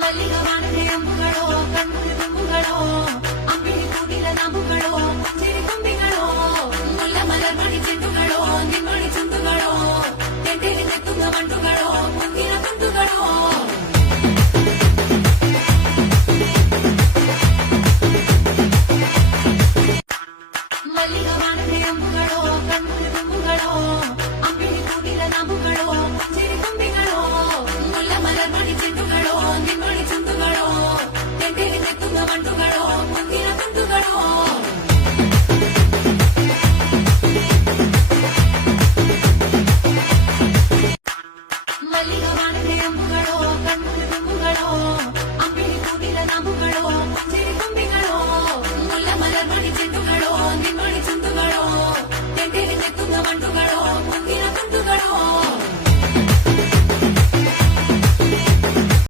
മല്ലികവാണന്റെ അമ്പുകളോ കൺമുടി തുമ്പുകളോ അമ്പിളി കൂട്ടില നാമ്പുകളോ പുഞ്ചിരി തുമ്പികളോ മുല്ലമലർമണി ചെണ്ടുകളോ നിൻമണി ചുണ്ടുകളോ തെണ്ടിൽ എത്തുന്ന വണ്ടുകളോ മുന്തിര തുണ്ടുകളോ